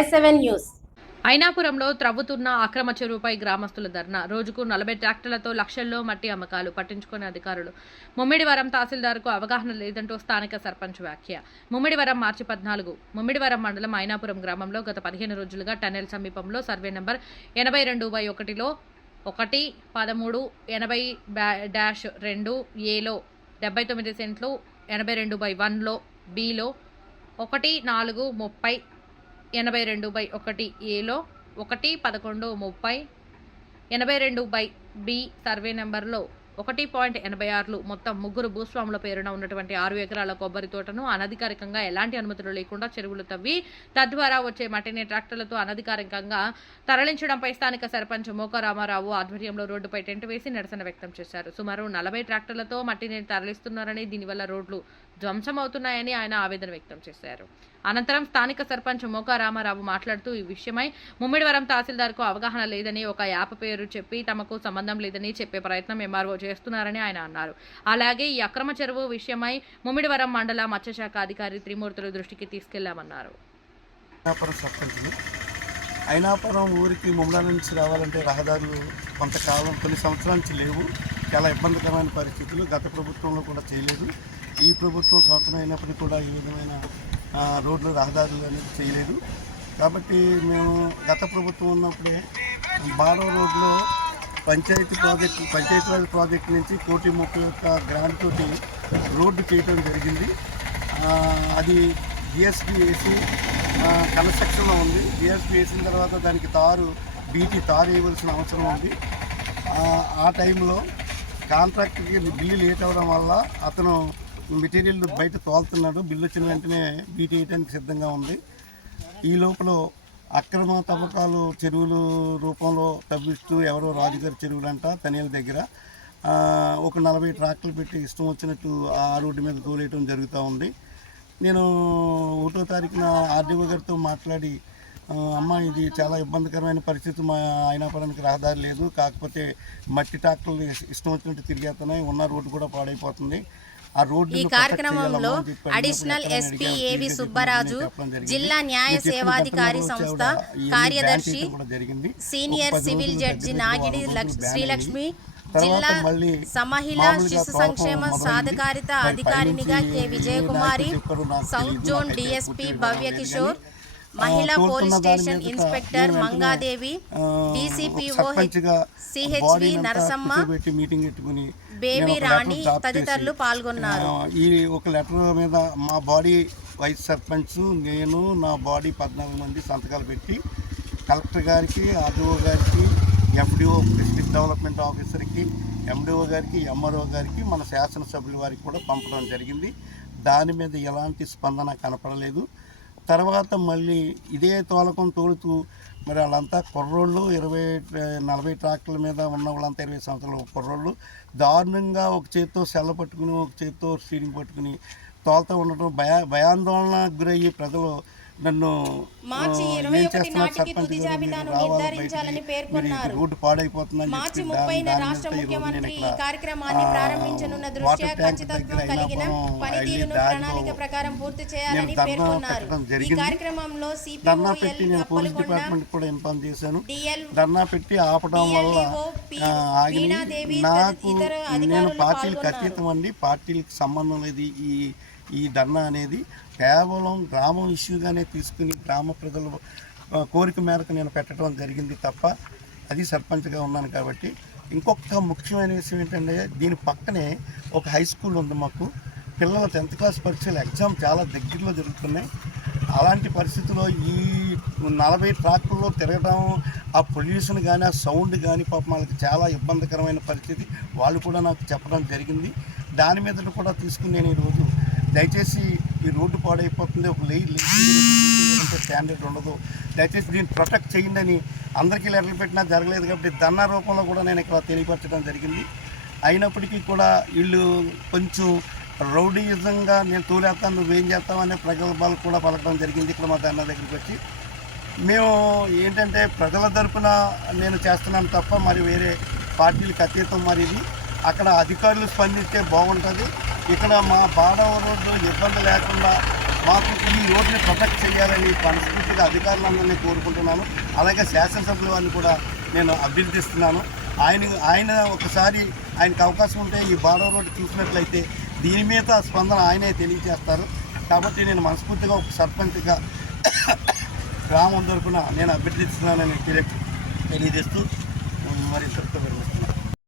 ఎస్ఎవెన్ seven news ఐనాపురంలో త్రవ్వుతున్న అక్రమ చెరువుపై గ్రామస్తుల ధర్నా. రోజుకు నలభై ట్రాక్టర్లతో లక్షల్లో మట్టి అమ్మకాలు పట్టించుకునే అధికారులు. ముమ్మిడివరం తహసీల్దార్కు అవగాహన లేదంటూ స్థానిక సర్పంచ్ వ్యాఖ్య. ముమ్మిడివరం మార్చి పద్నాలుగు. ముమ్మిడివరం మండలం ఐనాపురం గ్రామంలో గత పదిహేను రోజులుగా టన్నెల్ సమీపంలో సర్వే నెంబర్ ఎనభై రెండు బై ఒకటిలో ఒకటి పదమూడు ఎనభై డాష్ రెండు ఏలో డెబ్బై తొమ్మిది సెంట్లు ఎనభై రెండు బై వన్లో బిలో ఒకటి నాలుగు ముప్పై ఎనభై రెండు బై ఒకటి ఏలో ఒకటి పదకొండు ముప్పై ఎనభై రెండు బై బి సర్వే నెంబర్లో ఒకటి పాయింట్ ఎనభై ఆరులు మొత్తం ముగ్గురు భూస్వాముల పేరున ఉన్నటువంటి ఆరు ఎకరాల కొబ్బరి తోటను అనధికారికంగా ఎలాంటి అనుమతులు లేకుండా చెరువులు తవ్వి తద్వారా వచ్చే మట్టిని ట్రాక్టర్లతో అనధికారికంగా తరలించడంపై స్థానిక సర్పంచ్ మోక రామారావు ఆధ్వర్యంలో రోడ్డుపై టెంట్ వేసి నిరసన వ్యక్తం చేశారు. సుమారు నలభై ట్రాక్టర్లతో మట్టిని తరలిస్తున్నారని దీనివల్ల రోడ్లు ధ్వంసమవుతున్నాయని ఆయన ఆవేదన వ్యక్తం చేశారు. అనంతరం స్థానిక సర్పంచ్ మోకా రామారావు మాట్లాడుతూ ఈ విషయమై ముమ్మిడివరం తహసీల్దార్కు అవగాహన లేదని ఒక యాప్ పేరు చెప్పి తమకు సంబంధం లేదని చెప్పే ప్రయత్నం ఎంఆర్ఓ చేస్తున్నారని ఆయన అన్నారు. అలాగే ఈ అక్రమ చెరువు విషయమై ముమ్మిడివరం మండల మత్స్యశాఖ అధికారి త్రిమూర్తుల దృష్టికి తీసుకెళ్ళామన్నారు. అయినాపురం ఊరికి ముమ్మల నుంచి రావాలంటే రహదారులు కొంతకాలం కొన్ని సంవత్సరాల నుంచి లేవు. చాలా ఇబ్బందికరమైన పరిస్థితులు. గత ప్రభుత్వంలో కూడా చేయలేదు. ఈ ప్రభుత్వం స్వతమైనప్పటికీ అయినప్పటికీ కూడా ఈ విధమైన రోడ్లు రహదారులు అనేది చేయలేదు. కాబట్టి మేము గత ప్రభుత్వం ఉన్నప్పుడే బారో రోడ్లో పంచాయతీ ప్రాజెక్టు పంచాయతీరాజ్ ప్రాజెక్టు నుంచి కోటి ముప్పై యొక్క గ్రాంట్ తోటి రోడ్డు చేయడం జరిగింది. అది జిఎస్పి వేసి కన్స్ట్రక్షన్లో ఉంది. జిఎస్పి వేసిన తర్వాత దానికి తారు బీటీ తారు వేయవలసిన అవసరం ఉంది. ఆ, ఆ టైంలో కాంట్రాక్టర్కి బిల్లు లేట్ అవ్వడం వల్ల అతను మెటీరియల్ బయట తోలుతున్నాడు బిల్లు వచ్చిన వెంటనే బీటీ వేయడానికి సిద్ధంగా ఉంది. ఈ లోపల అక్రమ తవ్వకాలు చెరువులు రూపంలో తవ్విస్తూ ఎవరో రాజుగారి చెరువులంట తనియల దగ్గర. ఒక నలభై ట్రాక్టర్లు పెట్టి ఇష్టం వచ్చినట్టు ఆ రోడ్డు మీద తోలేయటం జరుగుతూ ఉంది. నేను ఒకటో తారీఖున ఆర్డీఓ గారితో మాట్లాడి అమ్మ ఇది చాలా ఇబ్బందికరమైన పరిస్థితి మా అయినాపురానికి రహదారి లేదు. కాకపోతే మట్టి ట్రాక్టర్లు ఇష్టం వచ్చినట్టు తిరిగేస్తున్నాయి. ఉన్న రోడ్డు కూడా పాడైపోతుంది. ఈ కార్యక్రమంలో అడిషనల్ ఎస్పీ ఏవి సుబ్బరాజు జిల్లా న్యాయ సేవాధికారి సంస్థ కార్యదర్శి సీనియర్ సివిల్ జడ్జి నాగిడి లక్ష్- శ్రీలక్ష్మి జిల్లా సమహిళ శిశు సంక్షేమ సాధికారిత అధికారినిగా K. Vijayakumari south zone DSP Bhavya Kishore మహిళా police station inspector Mangadevi DCPO CHV Narasamma పెట్టి మీటింగ్ పెట్టుకుని బేబీ రాణి తదితరులు పాల్గొన్నారు. ఈ ఒక లెటర్ మీద మా బాడీ వైస్ సర్పంచ్ నేను నా బాడీ పద్నాలుగు మంది సంతకాలు పెట్టి కలెక్టర్ గారికి ఆర్డీఓ గారికి ఎఫ్డిఓ డిస్ట్రిక్ట్ డెవలప్మెంట్ ఆఫీసర్కి ఎండిఓ గారికి ఎంఆర్ఓ గారికి మన శాసనసభ్యుల వారికి కూడా పంపడం జరిగింది. దాని మీద ఎలాంటి స్పందన కనపడలేదు. తర్వాత మళ్ళీ ఇదే తోలకం తోలుతూ మరి వాళ్ళంతా కుర్రోళ్ళు ఇరవై నలభై ట్రాక్టర్ల మీద ఉన్న వాళ్ళంతా ఇరవై సంవత్సరాలు కుర్రోళ్ళు. దారుణంగా ఒక చేత్తో సెల్ల పట్టుకుని ఒక చేత్తో స్టీరింగ్ పట్టుకుని తోలుతూ ఉండటం భయా భయాందోళనకు గురయ్యి ప్రజలు నన్ను మార్చి ఇరవై ఒకటి నాటికి తుది జాబితాను నిర్ధారించాలని. పేర్కొన్నారు. మార్చి ముప్పైన రాష్ట్ర ముఖ్యమంత్రి ఈ కార్యక్రమాన్ని ప్రారంభించనున్న దృష్ట్యా ఖచ్చితత్వం కలిగిన పనితీరును ప్రణాళిక ప్రకారం పూర్తి చేయాలని పేర్కొన్నారు ఈ. కార్యక్రమంలో పోలీస్ డిపార్ట్మెంట్ కూడా ఇన్ఫార్మ్ చేశాను ధర్నా పెట్టి ఆపడం వల్ల వీణాదేవి, నాకు నేను పార్టీలకు. అతీతం అండి పార్టీలకు సంబంధం లేదు ఈ ఈ ధర్నా అనేది కేవలం గ్రామం ఇష్యూగానే తీసుకుని గ్రామ ప్రజల కోరిక మేరకు నేను పెట్టడం జరిగింది తప్ప అది సర్పంచ్గా ఉన్నాను కాబట్టి. ఇంకొక ముఖ్యమైన విషయం ఏంటంటే దీని పక్కనే ఒక హై స్కూల్ ఉంది మాకు. పిల్లల టెన్త్ క్లాస్ పరీక్షలు ఎగ్జామ్ చాలా దగ్గరలో జరుగుతున్నాయి. అలాంటి పరిస్థితుల్లో ఈ నలభై ట్రాక్టర్లో తిరగడం ఆ పొల్యూషన్ కానీ ఆ సౌండ్ కానీ పాపం వాళ్ళకి చాలా ఇబ్బందికరమైన పరిస్థితి. వాళ్ళు కూడా నాకు చెప్పడం జరిగింది. దాని మీద కూడా తీసుకుని నేను ఈరోజు దయచేసి ఈ రోడ్డు పాడైపోతుంది ఒక లేదు స్టాండర్డ్ ఉండదు. దయచేసి దీన్ని ప్రొటెక్ట్ చేయండి అని అందరికీ లెటర్లు పెట్టినా జరగలేదు కాబట్టి ధర్నా రూపంలో కూడా నేను ఇక్కడ తెలియపరచడం జరిగింది. అయినప్పటికీ కూడా వీళ్ళు కొంచెం రౌడీయుజంగా నేను తూలేస్తాను నువ్వేం చేస్తావు అనే ప్రగల్భాలు కూడా పలకడం జరిగింది ఇక్కడ మా ధర్నా దగ్గరికి వచ్చి. మేము ఏంటంటే ప్రజల తరపున నేను చేస్తున్నాను తప్ప మరి వేరే పార్టీలకు అతీతం మరి ఇది. అక్కడ అధికారులు స్పందిస్తే బాగుంటుంది. ఇక్కడ మా బాడవ రోడ్డు ఇబ్బంది లేకుండా మాకు ఈ రోడ్ని ప్రొటెక్ట్ చేయాలని మనస్ఫూర్తిగా అధికారులందరినీ కోరుకుంటున్నాను. అలాగే శాసనసభ్యుల వారిని కూడా నేను అభ్యర్థిస్తున్నాను. ఆయన ఆయన ఒకసారి ఆయనకు అవకాశం ఉంటే ఈ బాడవ రోడ్డు చూసినట్లయితే దీని మీద స్పందన ఆయనే తెలియజేస్తారు. కాబట్టి నేను మనస్ఫూర్తిగా ఒక సర్పంచ్గా గ్రామం తరఫున నేను అభ్యర్థిస్తున్నానని తెలియ తెలియజేస్తూ మరి ఇంతటితో